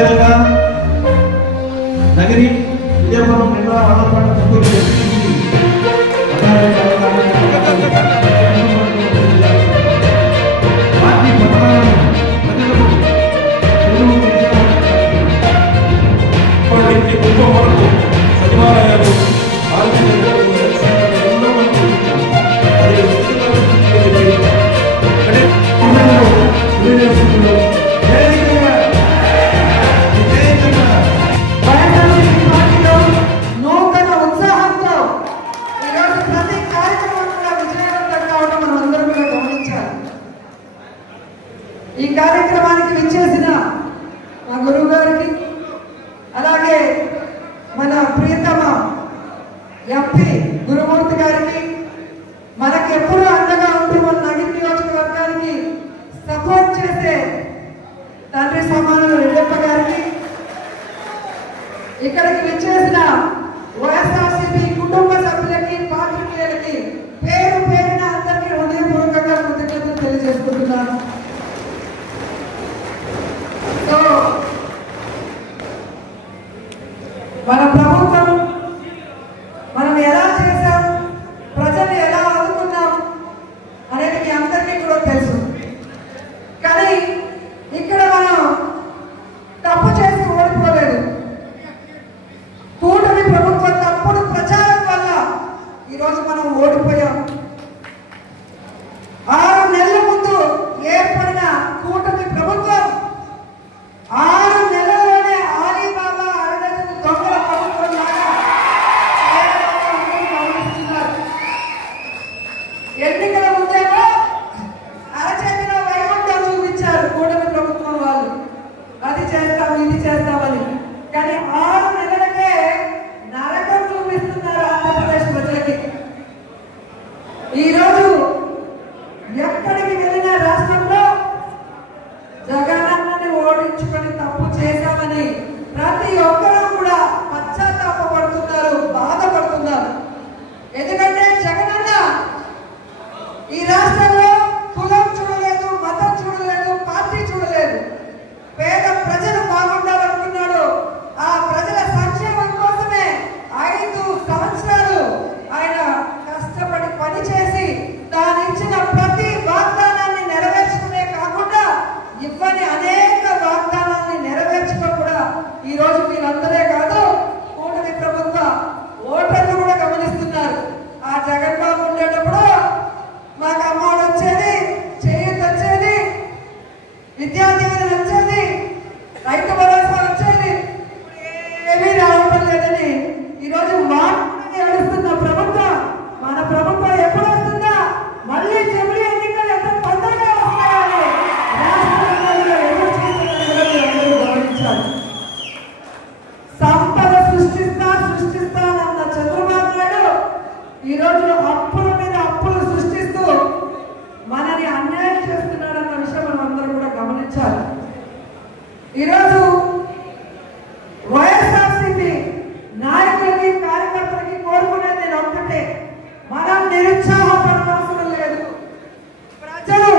అదేవిధంగా నగరి విజయపురం నిల్వ Andhra Pradesh Guntur ZPTC party పట్టణాలను ప్రజలకు కుటుంబం వరకు సచివాలయాలు నూతన ఉత్సాహంతో ఈరోజు ప్రతి కార్యక్రమం కూడా విజయవంతం కావడం మనం అందరం కూడా గమనించాలి. ఈ కార్యక్రమానికి విచ్చేసిన మా గురువు గారికి, అలాగే మన ప్రియతమ ఎంపీ గురుమూర్తి గారికి, మనకి ఎప్పుడూ అండగా ఉంటూ మన నగిరి నియోజకవర్గానికి సపోర్ట్ చేసే తండ్రి సమానులు రెడ్డప్ప గారికి, ఇక్కడికి విచ్చేసిన వైఎస్ఆర్సీపీ కుటుంబ సభ్యులకి, పాత్రికేయులకి పేరు పేరున అందరికీ హృదయపూర్వకంగా కృతజ్ఞతలు తెలియజేసుకుంటున్నాను. సో మన ప్రభుత్వం మనం ఎలా చేశాం, ప్రజలు ఎలా ఆదుకున్నాం అనేది మీ అందరికీ కూడా తెలుసు. కానీ ఇక్కడ మనం తప్పు చేసి ఓడిపోలేదు. కూటమి ప్రభుత్వం తప్పుడు ప్రచారం వల్ల ఈరోజు మనం ఓడిపోయాం. 6 నెలల ముందు ఏర్పడిన కూటమి ప్రభుత్వం 6 నెలల్లోనే ఆలీబాబా అరడజను దొంగల ప్రభుత్వం లాగా గమనిస్తున్నారు. ఎన్నికల ముందేమో అరచేతిలో వైకుంఠం చూపించారు కూటమి ప్రభుత్వం వాళ్ళు, అది చేస్తాం ఇది చేస్తామని. కానీ 6 నెలలకే నరకం చూపిస్తున్నారు ఆంధ్రప్రదేశ్ ప్రజలకి. ఈరోజు ఎక్కడికి వెళ్ళిన రాష్ట్రంలో జగనన్నని ఓడించుకొని తప్పు చేశామని ప్రతి ఒక్కరూ కూడా పశ్చాత్తాపడుతున్నారు, బాధపడుతున్నారు. ఎందుకంటే జగనన్న ఈ రాష్ట్రంలో కులం చూడలేదు, మతం చూడలేదు, పార్టీ చూడలేదు. పేద ప్రజలు బాగుండాలనుకున్నాడు. ఆ ప్రజల సంక్షేమం కోసమే 5 సంవత్సరాలు ఆయన కష్టపడి పనిచేసి తాను ఇచ్చిన ప్రతి వాగ్దానాన్ని నెరవేర్చుకునే కాకుండా ఇవ్వని అనేక వాగ్దానాన్ని నెరవేర్చుకో కూడా ఈరోజు మీరందరే కాదు, కూటమి ప్రభుత్వ ఓటర్లు కూడా గమనిస్తున్నారు. ఆ జగన్ బాబు ఉండేటప్పుడు మాకు అమ్మఒడి వచ్చేది, చేయూత వచ్చేది, విద్యా దీవెన వచ్చేది, రైతు భరోసా వచ్చేది, ఏమీ రావడం లేదని ఈరోజు మాటని అడుస్తున్న ప్రభుత్వం మన ప్రభుత్వం ఎప్పుడు వస్తుందా, మళ్ళీ జమిలీ ఎన్నికలు ఎంత తొందరగా వస్తాయని రాష్ట్రంలో ఎదురు చూస్తున్నది గమనించాలి. సంపద సృష్టిస్తానన్న చంద్రబాబు నాయుడు ఈరోజు అప్పుల మీద అప్పులు సృష్టిస్తూ మనని అన్యాయం చేస్తున్నాడన్న విషయం మనం అందరం కూడా గమనించాలి. ఈరోజు వైఎస్ఆర్సీపీ నాయకులకి, కార్యకర్తలకి కోరుకునేది నేను ఒక్కటే, మనం నిరుత్సాహపడవలసిన లేదు. ప్రజలు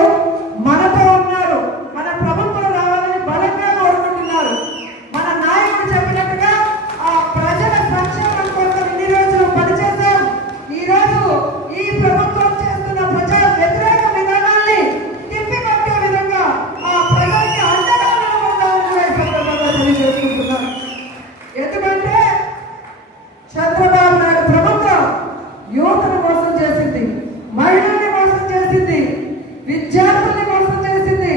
మనతో ఉన్నారు, మన ప్రభుత్వం రావాలని బలంగా కోరుకుంటున్నారు. మన నాయకుడు చెప్పినట్టుగా ఆ ప్రజల సంక్షేమం కోసం ఇన్ని రోజులు పనిచేద్దాం. ఈ రోజు ఈ ప్రభుత్వం చేస్తున్న ప్రజా వ్యతిరేక విధానాన్ని తిప్పికొట్టే విధంగా ఆ ప్రజలకి అండగా తెలియజేసుకుంటున్నాను. ఎందుకంటే చంద్రబాబు నాయుడు ప్రభుత్వం యువతను మోసం చేసింది, మహిళల్ని మోసం చేసింది, విద్యార్థుల్ని మోసం చేసింది,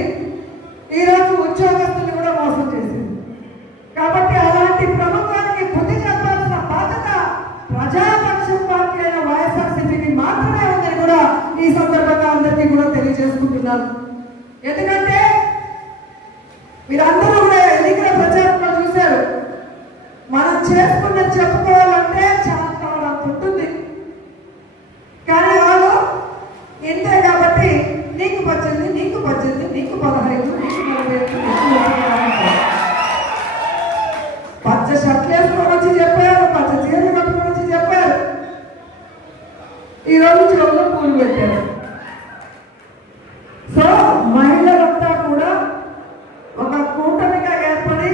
ఈరోజు ఉద్యోగస్తుల్ని కూడా మోసం చేసింది. కాబట్టి అలాంటి ప్రభుత్వానికి బుద్ధి చెప్పాల్సిన బాధ్యత ప్రజాపక్షం పార్టీ అయిన వైఎస్ఆర్సీపీకి మాత్రమే ఉందని కూడా ఈ సందర్భంగా అందరికీ కూడా తెలియజేసుకుంటున్నాను. ఎందుకంటే మీరందరూ కూడా ఎన్నికల ప్రచారంలో చూశారు, మనం చేసుకున్నది చెప్పుకోవాలంటే చాలా ఉంటుంది. కానీ వాళ్ళు ఇంతే కాబట్టి నీకు 18, నీకు 15, నీకు 15, నీకు 45, పచ్చ షర్ట్లు వేసుకొని వచ్చి చెప్పారు, పచ్చ చీరలు కట్టుకొని వచ్చి చెప్పారు. ఈరోజు చెవులో పూలు పెట్టారు. సో మహిళలంతా కూడా ఒక కూటమిగా ఏర్పడి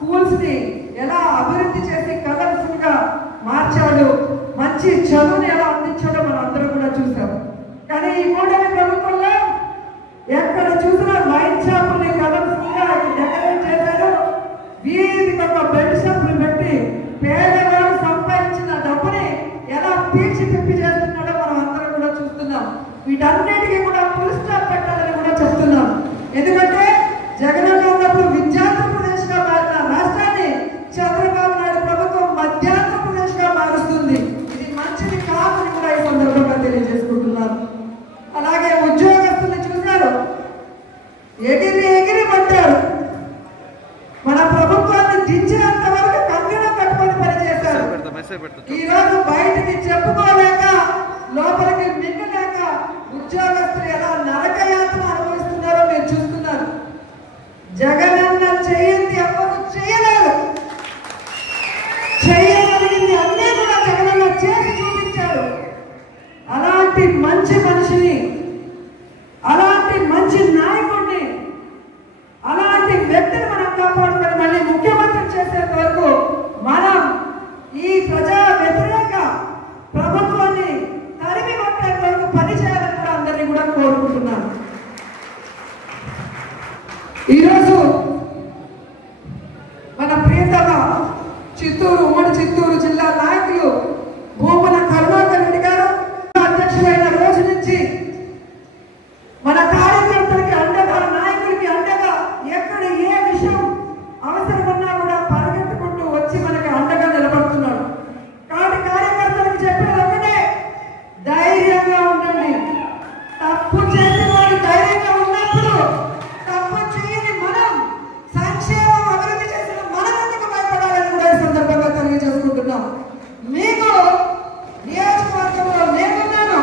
స్కూల్స్ ని ఎలా అభివృద్ధి చేసి కలర్ఫుల్ గా మార్చాడు, మంచి చదువుని ఎలా అందించాడో మనం అందరం కూడా చూసాం. కానీ ఈ కూటమి ప్రభుత్వంలో ఎక్కడ చూసినా వైన్ షాపుల్ని కలర్ఫుల్ గా డెకరేట్ చేశారు. వీధికి ఒక బెడ్ షాపులు పెట్టి పేదవాడు సంపాదించిన డబ్బుని ఎలా పీల్చి పిప్పి చేస్తున్నాడో మనం అందరం కూడా చూస్తున్నాం. వీటన్నిటికీ కూడా ఫుల్ స్టాప్ పెట్టాలని కూడా చెప్తున్నాం. ఎందుకంటే జగనన్న ఉన్నప్పుడు విద్యాంధ్రప్రదేశ్ గా మారిన రాష్ట్రాన్ని చంద్రబాబు నాయుడు ప్రభుత్వం మధ్యాంధ్రప్రదేశ్ గా మారుస్తుంది. ఇది మంచిది కాదని కూడా ఈ సందర్భంగా తెలియజేసుకుంటున్నాను. అలాగే ఉద్యోగస్తుల్ని చూశారు, ఎగిరి ఎగిరి పట్టారు. మన ప్రభుత్వాన్ని దించినంత వరకు కంకణం కట్టుకొని పనిచేశారు. ఈ రోజు బయటికి చెప్పుకోలేక లోపలికి మింగలేక ఉద్యోగస్తులు ఎలా నరకయాతన అనుభవిస్తున్నారో మీరు చూస్తున్నారు. జగనన్న చేయింది ఎవరు చేయలేదు, చేయగలిగింది అన్నీ కూడా జగనన్న చేసి చూపించారు. అలాంటి మంచి మనిషిని, అలాంటి మంచి నాయకుడిని, అలాంటి వ్యక్తిని మనం కాపాడుకొని మళ్ళీ ముఖ్యమంత్రి చేసేంత వరకు మనం ఈ ప్రజా వ్యతిరేక ప్రభుత్వాన్ని తరిమి కొట్టేంత వరకు పనిచేయాలని కూడా అందరినీ కూడా కోరుకుంటున్నాను. ఈరోజు మన ప్రియతమ ఉమ్మడి చిత్తూరు జిల్లా నాయకులు భూమన కరుణాకర్ రెడ్డి గారు అధ్యక్షులైన రోజు నుంచి మన కార్యకర్తలకి అండగా, నాయకులకి అండగా, ఎక్కడ ఏ విషయం అవసరమన్నా కూడా పరిగెత్తుకుంటూ వచ్చి మనకి అండగా నిలబడుతున్నాడు. కాబట్టి కార్యకర్తలకు చెప్పేది ఒకటే, ధైర్యంగా ఉండండి. తప్పు చేసిన వాడు ధైర్యంగా ఉన్నప్పుడు తప్పు చేయని మనం, సంక్షేమం అభివృద్ధి చేసిన మనం ఎందుకు భయపడాలని కూడా ఈ సందర్భంగా తెలియజేసుకుంటున్నాం. మీకు నియోజకవర్గంలో నేనున్నాను,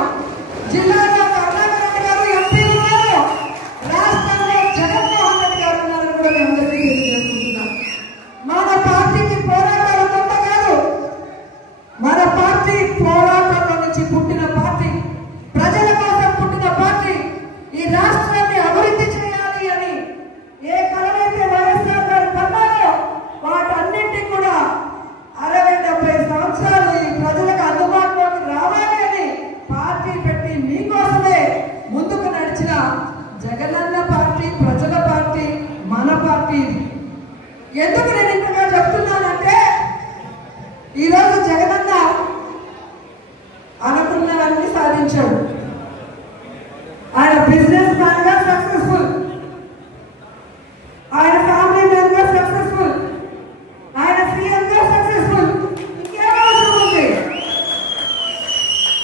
జిల్లాలో కరుణాకర్ రెడ్డి గారు ఎంపీ ఉన్నారు, రాష్ట్రంలో జగన్మోహన్ రెడ్డి గారు ఉన్నారని కూడా మేము అందరికీ తెలియజేసుకుంటున్నాం. మన పార్టీకి పోరాటాల తప్ప కాదు, మన పార్టీ పోరాటంలో నుంచి పుట్టిన పార్టీ, ప్రజల కోసం పుట్టిన పార్టీ. ఈ రాష్ట్రాన్ని అభివృద్ధి చేయాలి అని ఏ కలనైతే వైఎస్ఆర్ గారు కన్నారో వాటన్నింటినీ కూడా 60-70 సంవత్సరాలు ఈ ప్రజలకు అందుబాటులోకి రావాలి అని పార్టీ పెట్టి మీకోసమే ముందుకు నడిచిన జగనన్న పార్టీ, ప్రజల పార్టీ, మన పార్టీ. ఎందుకు నేను ఇంతగా చెప్తున్నానంటే, ఈరోజు జగనన్న అనుకున్నవన్నీ సాధించాడు. ఆయన బిజినెస్ మ్యాన్ గా సక్సెస్ఫుల్, ఆయన ఫ్యామిలీ మ్యాన్ గా సక్సెస్ఫుల్, ఆయన సీఎం గా సక్సెస్ఫుల్. ఇంకేం అవసరం ఉంది?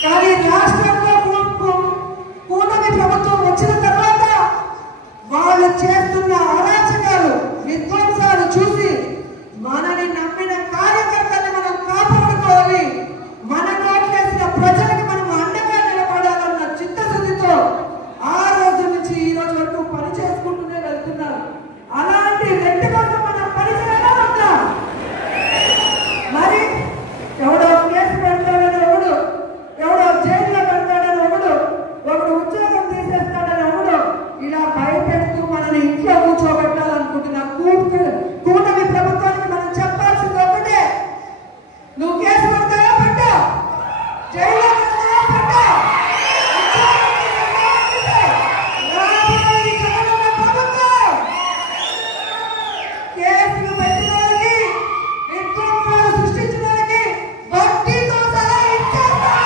కానీ రాష్ట్రంలో కూటమి ప్రభుత్వం వచ్చిన తర్వాత వాళ్ళు చేస్తున్న అరాచకాలు, విధ్వంసాలు చూసి మనని నమ్మిన కార్యకర్తల్ని మనం కాపాడుకోవాలి, మన కోట్లేసిన ప్రజలకు మనం అండగా నిలబడాలన్న చిత్తశుద్ధితో ఆ రోజు నుంచి ఈ రోజు వరకు పని చేసుకుంటూనే వెళ్తున్నారు. అలాంటి వ్యక్తి కోసం మనం పనిచేయాలా వద్దా? మరి ఎవడో కేసు పెడతాడని ఒకడు, ఎవడో జైల్లో పెడతాడని ఒకడు ఉద్యోగం తీసేస్తాడని ఒకడు ఇలా భయపెడుతూ మనని ఇంట్లో కూర్చోబెట్టాలనుకుంటున్న కూటమి ప్రభుత్వానికి మనం చెప్పాల్సింది ఒకటే, నువ్వు కేసు పెడతావా పెట్టా, జైల్లో పెట్టా, కేసులు పెట్టిన వాళ్ళకి, విధ్వంసాలు సృష్టించిన వాళ్ళకి వడ్డీతో సహా ఇచ్చేస్తాం.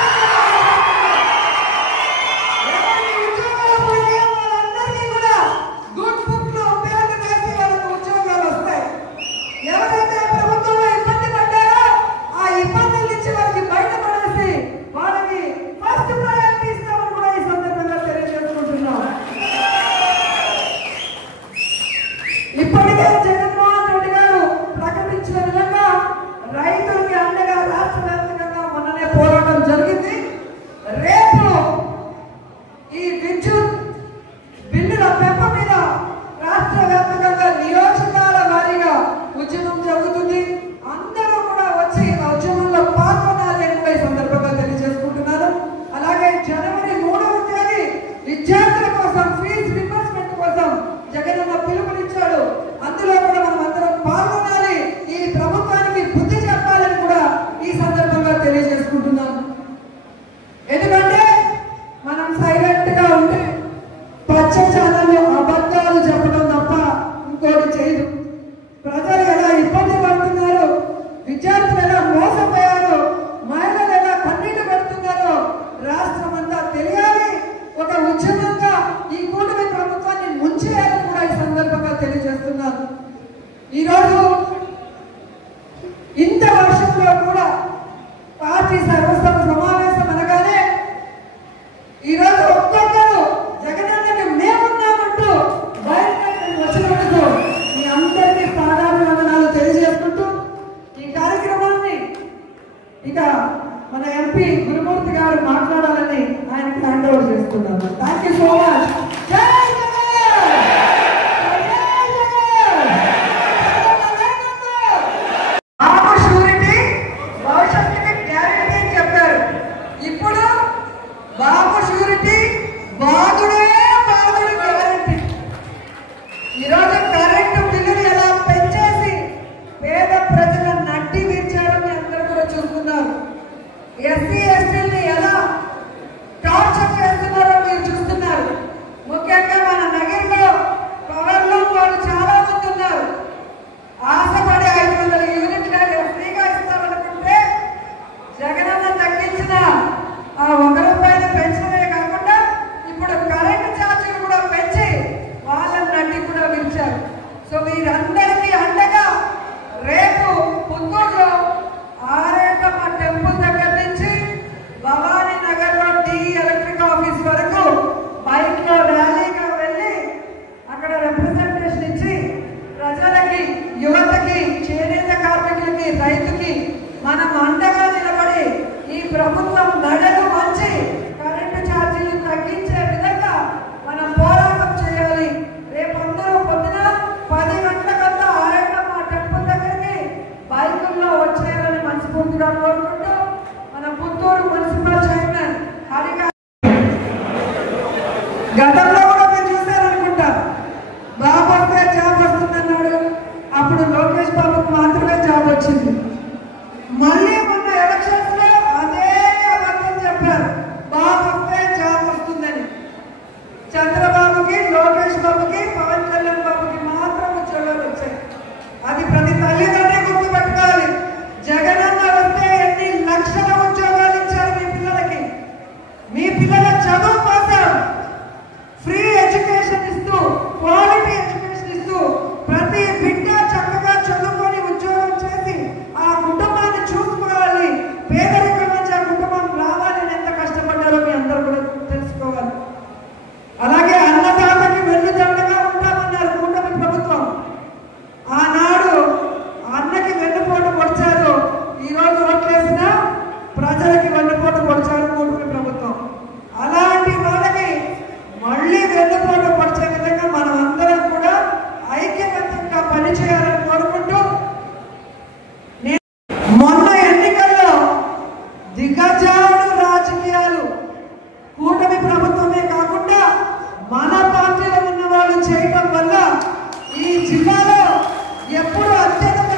ఉద్యోగాలు పోయిన వాళ్ళందరికీ కూడా గుడ్ బుక్ లో పేరు వేసి వాళ్ళకి ఉద్యోగాలు వస్తాయి. ఎవరైతే ప్రభుత్వంలో ఇబ్బంది పడ్డారో ఆ ఇబ్బందుల నుంచి వాళ్ళకి బయటపడేసి వాళ్ళకి ఫస్ట్ ప్రయారిటీ ఇస్తామని కూడా ఈ సందర్భంగా తెలియజేసుకుంటున్నాం. ఇప్పటికే జగన్మోహన్ రెడ్డి గారు ప్రకటించిన విధంగా రైతులకి అండగా రాష్ట్ర వ్యాప్తంగా మొన్ననే పోరాటం జరిగింది. రేపు ఈ విద్యుత్ బిల్లుల పెంప మీద రాష్ట్ర వ్యాప్తంగా నియోజకాల వారీగా ఉద్యమం జరుగుతుంది. అందరూ కూడా వచ్చి ఆ ఉద్యమంలో పాల్గొనాలి అని ఈ సందర్భంగా తెలియజేసుకుంటున్నారు. అలాగే జనవరి 3వ తేదీ విద్యార్థుల కోసం ఫీజు రింబర్స్మెంట్ కోసం జగనన్న పిలుపునిచ్చాడు. అందులో కూడా యువతకి, చేనేత కార్మికులకి, రైతుకి మనం అండగా నిలబడి ఈ ప్రభుత్వం నడలు మంచి కరెంటు ఛార్జీలు తగ్గించే విధంగా మనం పోరాటం చేయాలి. రేపు అందరూ పొద్దున 10 గంటలకంతా ఆరంగమ్మ టెంపుల్ దగ్గరికి బైకుల్లో వచ్చేయాలని మనస్ఫూర్తిగా కోరుకుంటూ మన పుత్తూరు మున్సిపల్ చైర్మన్ హరిగా గతంలో కూడా మీరు చూశారనుకుంటా, బాబు వస్తే జాబ్ వస్తుందన్నాడు. అప్పుడు లోకేష్ బాబుకు మాత్రమే జాబ్ వచ్చింది. మళ్ళీ మొన్న ఎలక్షన్స్ లో అదే అబద్ధం చెప్పారు, బాబు వస్తే జాబ్ వస్తుందని. చంద్రబాబుకి, లోకేష్ బాబుకి, పవన్ కళ్యాణ్ బాబుకి మాత్రం ఉద్యోగాలు వచ్చాయి. అది ప్రతి తల్లిదండ్రి గుర్తుపెట్టుకోవాలి. జగనన్న వస్తే ఎన్ని లక్షల ఉద్యోగాలు ఇచ్చారు మీ పిల్లలకి. మీ పిల్లల చదువు కోసం ఫ్రీ ఎడ్యుకేషన్ ఇస్తూ, క్వాలిటీ ఎడ్యుకేషన్ ఇస్తూ, ప్రతి బిడ్డ చక్కగా చదువుకొని ఉద్యోగం చేసి ఆ కుటుంబాన్ని చూసుకోవాలి. పేదరికం నుంచి ఆ కుటుంబం రావాలని ఎంత కష్టపడ్డారో మీ అందరూ కూడా తెలుసుకోవాలి. అలాగే అన్నదాతకి వెన్నుదండగా ఉంటామన్నారు కూటమి ప్రభుత్వం. ఆనాడు అన్నకి వెన్నుపోటు పొడిచారు, ఈరోజు ఓట్లేసినా ప్రజలకి వెన్నుపోటు పొడిచారు కూటమి ప్రభుత్వం. అలాంటి వాళ్ళకి మళ్ళీ వెన్నుపోటు పొడిచే విధంగా మనం అందరం కూడా ఐక్యమత్యంగా పనిచేయాలని కోరుకుంటూ, మొన్న ఎన్నికల్లో దిగజాడు రాజకీయాలు కూటమి ప్రభుత్వమే కాకుండా మన పార్టీలో ఉన్న వాళ్ళు చేయడం వల్ల ఈ జిల్లాలో ఎప్పుడు అత్యధిక